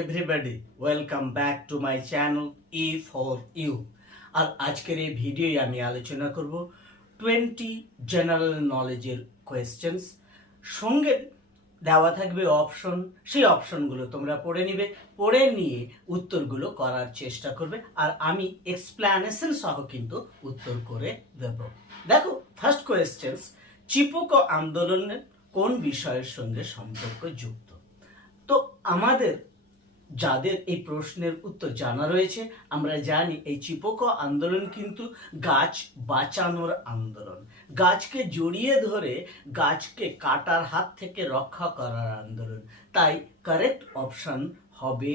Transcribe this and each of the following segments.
Everybody welcome back to my channel E for you আর আজকের এই ভিডিওয় আমি আলোচনা করব টোয়েন্টি জেনারেল নলেজের কোয়েশ্চেন্স সঙ্গে দেওয়া থাকবে অপশন সেই অপশনগুলো তোমরা পড়ে নিবে, পড়ে নিয়ে উত্তরগুলো করার চেষ্টা করবে, আর আমি এক্সপ্ল্যানেশন সহ কিন্তু উত্তর করে দেব। দেখো ফার্স্ট কোয়েশ্চেন্স চিপকো আন্দোলনের কোন বিষয়ের সঙ্গে সম্পর্ক যুক্ত তো আমাদের যাদের এই প্রশ্নের উত্তর জানা রয়েছে, আমরা জানি এই চিপকো আন্দোলন কিন্তু গাছ বাঁচানোর আন্দোলন। গাছকে জড়িয়ে ধরে গাছকে কাটার হাত থেকে রক্ষা করার আন্দোলন। তাই কারেক্ট অপশন হবে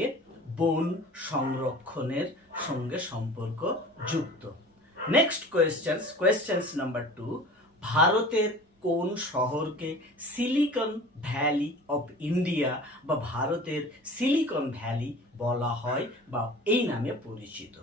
বন সংরক্ষণের সঙ্গে সম্পর্ক যুক্ত next questions questions number two ভারতের কোন শহরকে সিলিকন ভ্যালি অফ ইন্ডিয়া বা ভারতের সিলিকন ভ্যালি বলা হয় বা এই নামে পরিচিত?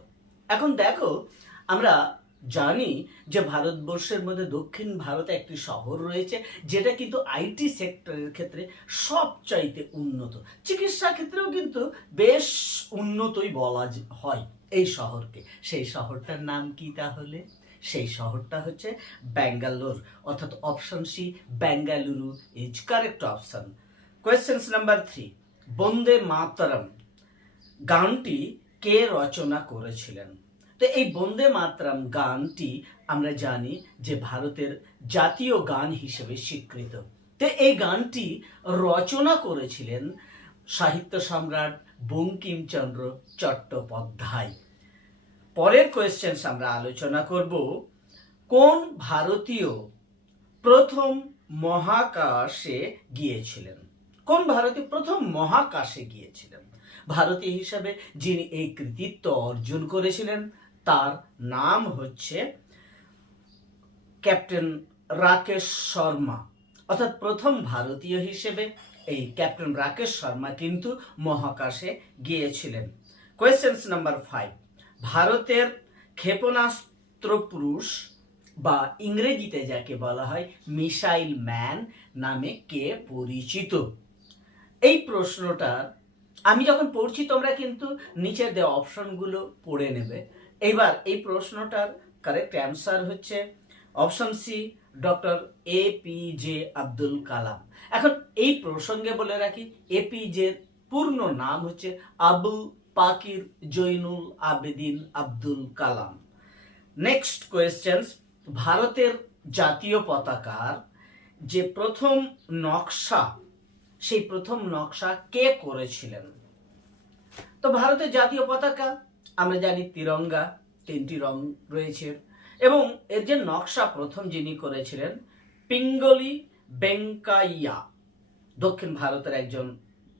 এখন দেখো, আমরা জানি যে ভারতবর্ষের মধ্যে দক্ষিণ ভারতে একটি শহর রয়েছে যেটা কিন্তু আইটি সেক্টরের ক্ষেত্রে সবচাইতে উন্নত। চিকিৎসা ক্ষেত্রেও কিন্তু বেশ উন্নতই বলা হয় এই শহরকে। সেই শহরটার নাম কি তাহলে? সেই শহরটা হচ্ছে ব্যাঙ্গালোর, অর্থাৎ option C Bengaluru is correct option questions number three Vande Mataram, গানটি কে রচনা করেছিলেন? তো এই বন্দে মাতরম গানটি আমরা জানি যে ভারতের জাতীয় গান হিসেবে স্বীকৃত। তো এই গানটি রচনা করেছিলেন সাহিত্য সম্রাট বঙ্কিমচন্দ্র চট্টোপাধ্যায়। পরের কোয়েশ্চেন্স আমরা আলোচনা করব, কোন ভারতীয় প্রথম মহাকাশে গিয়েছিলেন? কোন ভারতীয় প্রথম মহাকাশে গিয়েছিলেন? ভারতীয় হিসাবে যিনি এই কৃতিত্ব অর্জন করেছিলেন, তার নাম হচ্ছে ক্যাপ্টেন রাকেশ শর্মা। অর্থাৎ প্রথম ভারতীয় হিসেবে এই ক্যাপ্টেন রাকেশ শর্মা কিন্তু মহাকাশে গিয়েছিলেন। কোয়েশ্চেন্স নাম্বার ফাইভ ভারতের ক্ষেপণাস্ত্র পুরুষ বা ইংরেজিতে যাকে বলা হয় মিসাইল ম্যান নামে কে পরিচিত? এই প্রশ্নটার আমি যখন পড়ছি, তোমরা কিন্তু নিচে দেওয়া অপশনগুলো পড়ে নেবে। এবার এই প্রশ্নটার কারেক্ট অ্যান্সার হচ্ছে option C doctor A P J Abdul Kalam. এখন এই প্রসঙ্গে বলে রাখি এপিজের পূর্ণ নাম হচ্ছে আবুল পাকির জৈনুল আবেদিন আব্দুল কালাম। নেক্সট কোয়েশ্চেন্স ভারতের জাতীয় পতাকার যে প্রথম নকশা, সেই প্রথম নকশা কে করেছিলেন? তো ভারতের জাতীয় পতাকা, আমরা জানি তিরঙ্গা, তিনটি রং রয়েছে। এবং এর যে নকশা প্রথম যিনি করেছিলেন, পিঙ্গলি বেঙ্কাইয়া, দক্ষিণ ভারতের একজন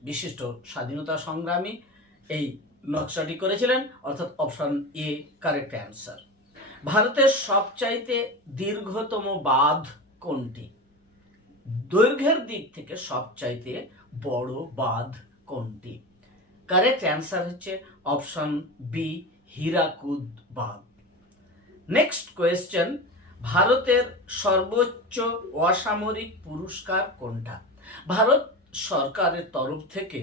বিশিষ্ট স্বাধীনতা সংগ্রামী, এই নকশাটি করেছিলেন, অর্থাৎ অপশন এ কারেক্ট অ্যান্সার ভারতের সবচাইতে দীর্ঘতম বাঁধ কোনটি? দৈর্ঘ্যের দিক থেকে সবচাইতে বড় বাঁধ কোনটি? কারেক্ট অ্যান্সার হচ্ছে অপশন বি হীরাকুদ বাঁধ। নেক্সট কোয়েশ্চেন ভারতের সর্বোচ্চ অসামরিক পুরস্কার কোনটা? ভারত সরকারের তরফ থেকে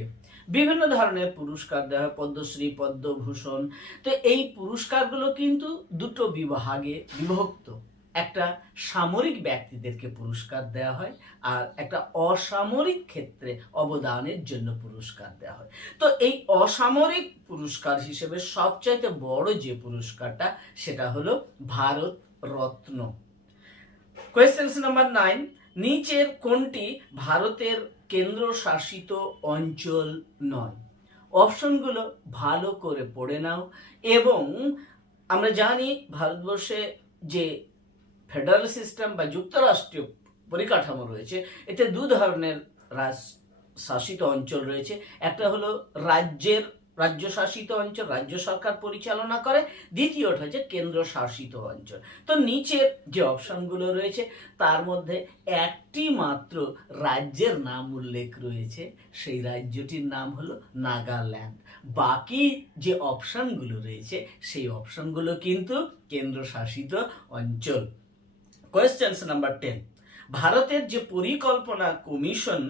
বিভিন্ন ধরনের পুরস্কার দেওয়া হয়, পদ্মশ্রী, পদ্মভূষণ। তো এই পুরস্কারগুলো কিন্তু দুটো বিভাগে বিভক্ত। একটা সামরিক ব্যক্তিদেরকে পুরস্কার দেওয়া হয় আর একটা অসামরিক ক্ষেত্রে অবদানের জন্য পুরস্কার দেওয়া হয়। তো এই অসামরিক পুরস্কার হিসেবে সবচাইতে বড় যে পুরস্কারটা, সেটা হলো Bharat Ratna. Questions number nine নিচের কোনটি ভারতের কেন্দ্রশাসিত অঞ্চল নয়। অপশনগুলো ভালো করে পড়ে নাও এবং আমরা জানি ভারতবর্ষে যে ফেডারেল সিস্টেম বা যুক্তরাষ্ট্রীয় পরিকাঠামো রয়েছে, এতে দু ধরনের শাসিত অঞ্চল রয়েছে। একটা হলো রাজ্যের রাজ্য শাসিত অঞ্চল, রাজ্য সরকার পরিচালনা করে, দ্বিতীয়টা হচ্ছে কেন্দ্র শাসিত অঞ্চল। তো নিচের যে অপশনগুলো রয়েছে, তার মধ্যে একটি মাত্র রাজ্যের নাম উল্লেখ রয়েছে, সেই রাজ্যটির নাম হলো নাগাল্যান্ড। বাকি যে অপশনগুলো রয়েছে, সেই অপশনগুলো কিন্তু কেন্দ্রশাসিত অঞ্চল। কোয়েশ্চেন্স নাম্বার টেন ভারতের যে পরিকল্পনা কমিশন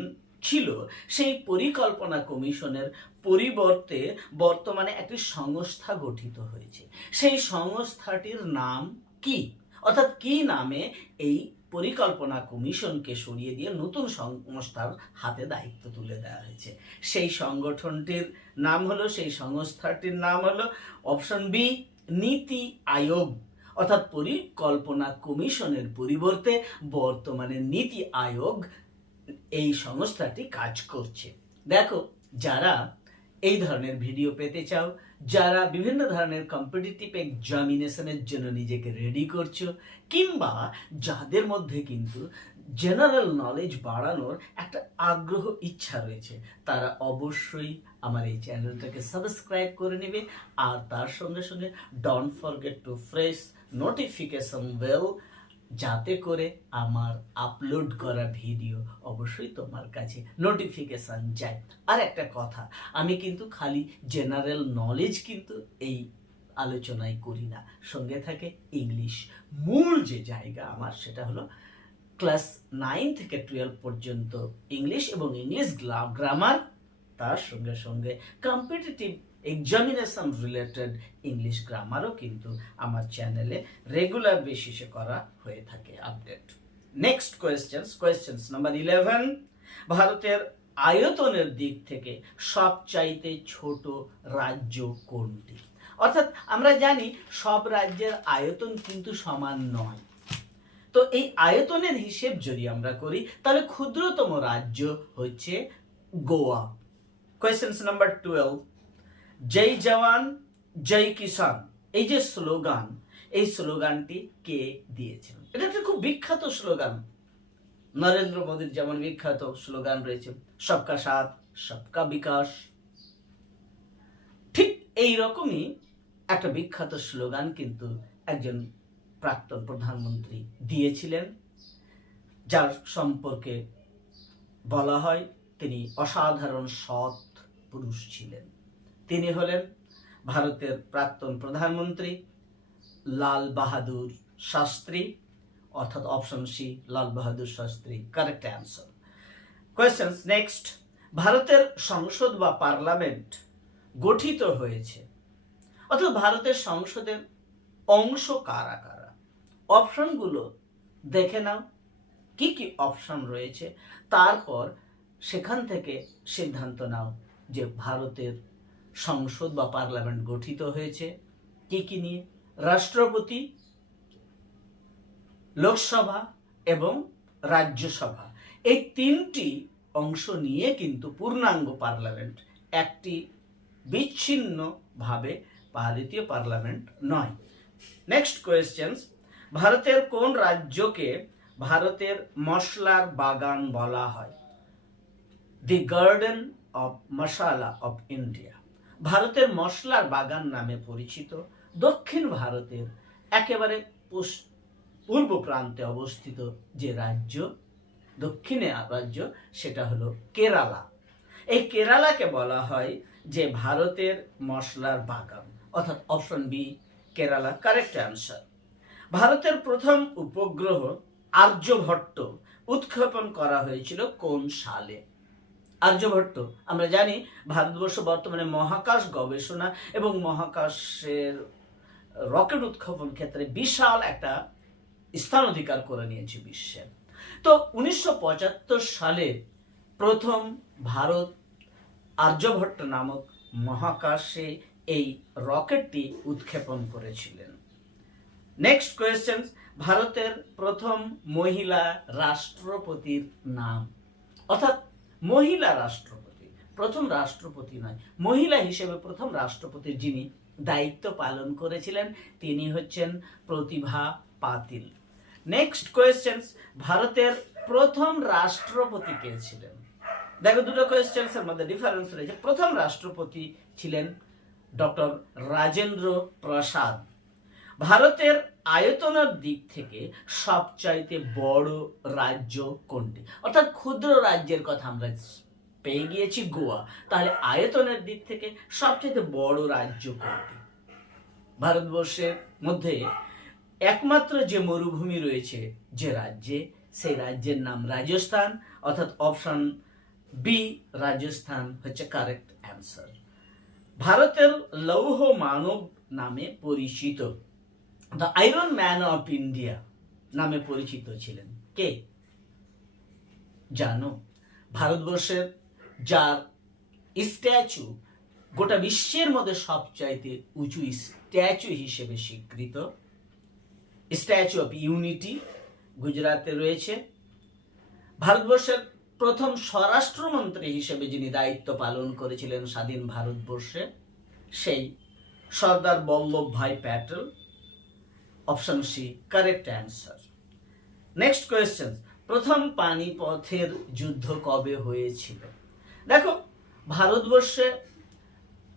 ছিল, সেই পরিকল্পনা কমিশনের পরিবর্তে বর্তমানে একটি সংস্থা গঠিত হয়েছে। সেই সংস্থাটির নাম কি? অর্থাৎ কি নামে এই পরিকল্পনা কমিশনকে সরিয়ে দিয়ে নতুন সংস্থার হাতে দায়িত্ব তুলে দেওয়া হয়েছে? সেই সংগঠনটির নাম হলো, সেই সংস্থাটির নাম হলো অপশন বি, নীতি আয়োগ। অর্থাৎ পরিকল্পনা কমিশনের পরিবর্তে বর্তমানে নীতি আয়োগ এই সংস্থাটি কাজ করছে। দেখো, যারা এই ধরনের ভিডিও পেতে চাও, যারা বিভিন্ন ধরনের কম্পিটিটিভ এক্সামিনেশনের জন্য নিজেকে রেডি করছ, কিংবা যাদের মধ্যে কিন্তু জেনারেল নলেজ বাড়ানোর একটা আগ্রহ, ইচ্ছা রয়েছে, তারা অবশ্যই আমার এই চ্যানেলটাকে সাবস্ক্রাইব করে নেবে। আর তার সঙ্গে সঙ্গে don't forget to fresh notification bell যাতে করে আমার আপলোড করা ভিডিও অবশ্যই তোমার কাছে নোটিফিকেশন যায়। আর একটা কথা, আমি কিন্তু খালি জেনারেল নলেজ কিন্তু এই আলোচনায় করি না। সঙ্গে থাকে ইংলিশ মূল যে জায়গা আমার সেটা হলো ক্লাস নাইন থেকে টুয়েলভ পর্যন্ত ইংলিশ এবং ইংলিশ গ্রামার তার সঙ্গে সঙ্গে কম্পিটিটিভ এক্সামিনেশন রিলেটেড ইংলিশ গ্রামারও কিন্তু আমার চ্যানেলে রেগুলার বেসিসে করা হয়ে থাকে update next questions questions number eleven ভারতের আয়তনের দিক থেকে সবচাইতে ছোট রাজ্য কোনটি? অর্থাৎ আমরা জানি সব রাজ্যের আয়তন কিন্তু সমান নয়। তো এই আয়তনের হিসেব যদি আমরা করি, তাহলে ক্ষুদ্রতম রাজ্য হচ্ছে Goa. Questions number twelve Jai Jawan, Jai Kisan এই যে স্লোগান, এই স্লোগানটি কে দিয়েছেন এটা একটা খুব বিখ্যাত স্লোগান। নরেন্দ্র মোদীর যেমন বিখ্যাত স্লোগান রয়েছে, সবকা সাথ, সবকা বিকাশ। ঠিক এই রকমই একটা বিখ্যাত স্লোগান কিন্তু একজন প্রাক্তন প্রধানমন্ত্রী দিয়েছিলেন, যার সম্পর্কে বলা হয় তিনি অসাধারণ সৎ পুরুষ ছিলেন। তিনি হলেন ভারতের প্রাক্তন প্রধানমন্ত্রী, লাল বাহাদুর শাস্ত্রী, অর্থাৎ option C Lal Bahadur Shastri correct answer questions next ভারতের সংসদ বা পার্লামেন্ট গঠিত হয়েছে। অর্থাৎ ভারতের সংসদের অংশ কারা কারা? অপশনগুলো দেখে নাও। কি কি অপশন রয়েছে? তারপর সেখান থেকে সিদ্ধান্ত নাও যে ভারতের সংসদ বা পার্লামেন্ট গঠিত হয়েছে। কি কি নিয়ে? রাষ্ট্রপতি, লোকসভা এবং রাজ্যসভা। এই তিনটি অংশ নিয়ে কিন্তু পূর্ণাঙ্গ পার্লামেন্ট একটি বিচ্ছিন্নভাবে ভারতীয় পার্লামেন্ট নয়। নেক্সট কোয়েশ্চেন্স ভারতের কোন রাজ্যকে ভারতের মশলার বাগান বলা হয়? The garden of masala of India ভারতের মশলার বাগান নামে পরিচিত। দক্ষিণ ভারতের একেবারে পূর্ব প্রান্তে অবস্থিত যে রাজ্য, দক্ষিণে রাজ্য, সেটা হলো কেরালা। এই কেরালাকে বলা হয় যে ভারতের মশলার বাগান। অর্থাৎ option B, Kerala. Correct answer. ভারতের প্রথম উপগ্রহ আর্যভট্ট উৎক্ষেপণ করা হয়েছিল কোন সালে? আর্যভট্ট। আমরা জানি ভারতবর্ষ বর্তমানে মহাকাশ গবেষণা এবং মহাকাশের রকেট উৎক্ষেপণ ক্ষেত্রে বিশাল একটা স্থান অধিকার করে নিয়েছে বিশ্বে। তো উনিশশো পঁচাত্তর সালে প্রথম ভারত আর্যভট্ট নামক মহাকাশে এই রকেটটি উৎক্ষেপণ করেছিলেন। নেক্সট কোয়েশ্চেন ভারতের প্রথম মহিলা রাষ্ট্রপতির নাম। অর্থাৎ মহিলা রাষ্ট্রপতি, প্রথম রাষ্ট্রপতি নয়, মহিলা হিসেবে প্রথম রাষ্ট্রপতির যিনি দায়িত্ব পালন করেছিলেন, তিনি হচ্ছেন প্রতিভা পাতিল। নেক্সট কোয়েশ্চেন্স ভারতের প্রথম রাষ্ট্রপতি কে ছিলেন? দেখো দুটো কোয়েশ্চেন্স এর মধ্যে ডিফারেন্স রয়েছে। প্রথম রাষ্ট্রপতি ছিলেন ডক্টর রাজেন্দ্র প্রসাদ। ভারতের আয়তনের দিক থেকে সবচাইতে বড় রাজ্য কোনটি? অর্থাৎ ক্ষুদ্র রাজ্যের কথা আমরা পেয়ে গিয়েছি গোয়া। তাহলে আয়তনের দিক থেকে সবচাইতে বড় রাজ্য কোনটি? ভারতবর্ষের মধ্যে একমাত্র যে মরুভূমি রয়েছে যে রাজ্যে, সেই রাজ্যের নাম রাজস্থান। অর্থাৎ অপশন বি রাজস্থান হচ্ছে কারেক্ট অ্যান্সার ভারতের লৌহ মানব নামে পরিচিত। The iron man of India নামে পরিচিত ছিলেন। কে? জানো, ভারতবর্ষের যার স্ট্যাচু গোটা বিশ্বের মধ্যে সবচাইতে উঁচু স্ট্যাচু হিসেবে স্বীকৃত, স্ট্যাচু অফ ইউনিটি গুজরাতে রয়েছে। ভারতবর্ষের প্রথম স্বরাষ্ট্রমন্ত্রী হিসেবে যিনি দায়িত্ব পালন করেছিলেন স্বাধীন ভারতবর্ষে, সেই Sardar Vallabhbhai Patel. Option C correct answer next question প্রথম পানিপথের যুদ্ধ কবে হয়েছিল? দেখো, ভারতবর্ষে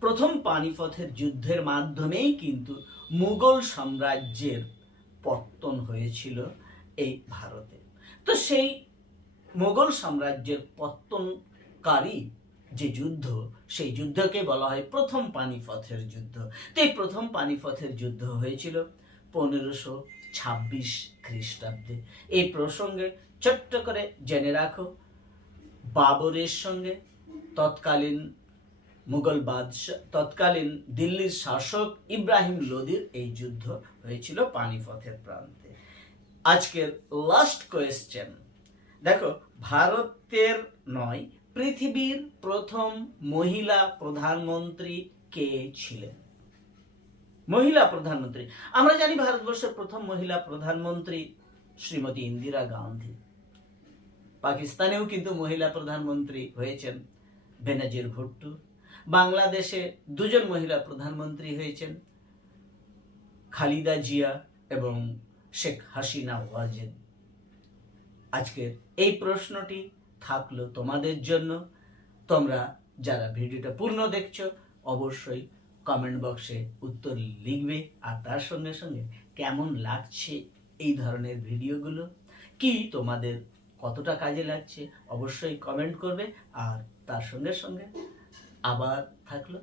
প্রথম পানিপথের যুদ্ধের মাধ্যমেই কিন্তু মুঘল সাম্রাজ্যের পত্তন হয়েছিল এই ভারতে। তো সেই মোগল সাম্রাজ্যের পত্তনকারী যে যুদ্ধ, সেই যুদ্ধকে বলা হয় প্রথম পানিপথের যুদ্ধ। তো এই প্রথম পানিপথের যুদ্ধ হয়েছিল পনেরোশো ছাব্বিশ খ্রিস্টাব্দে। এই প্রসঙ্গে ছোট্ট করে জেনে রাখো, বাবরের সঙ্গে তৎকালীন মুঘল বাদশাহ তৎকালীন দিল্লির শাসক ইব্রাহিম লোদির এই যুদ্ধ হয়েছিল পানিপথের প্রান্তে। আজকের লাস্ট কোয়েশ্চেন দেখো, ভারতের নয়, পৃথিবীর প্রথম মহিলা প্রধানমন্ত্রী কে ছিলেন? মহিলা প্রধানমন্ত্রী। আমরা জানি ভারতবর্ষের প্রথম মহিলা প্রধানমন্ত্রী শ্রীমতী ইন্দিরা গান্ধী। পাকিস্তানেও কিন্তু মহিলা প্রধানমন্ত্রী হয়েছেন বেনাজির ভুট্টো। বাংলাদেশে দুজন মহিলা প্রধানমন্ত্রী হয়েছেন খালিদা জিয়া এবং শেখ হাসিনা ওয়াজেদ। আজকের এই প্রশ্নটি থাকল তোমাদের জন্য। তোমরা যারা ভিডিওটা পূর্ণ দেখছ, অবশ্যই কমেন্ট বক্সে উত্তর লিখবে আর তার সঙ্গে সঙ্গে কেমন লাগছে এই ধরনের ভিডিওগুলো কি তোমাদের কতটা কাজে লাগছে? অবশ্যই কমেন্ট করবে আর তার সঙ্গে সঙ্গে আবার থাকল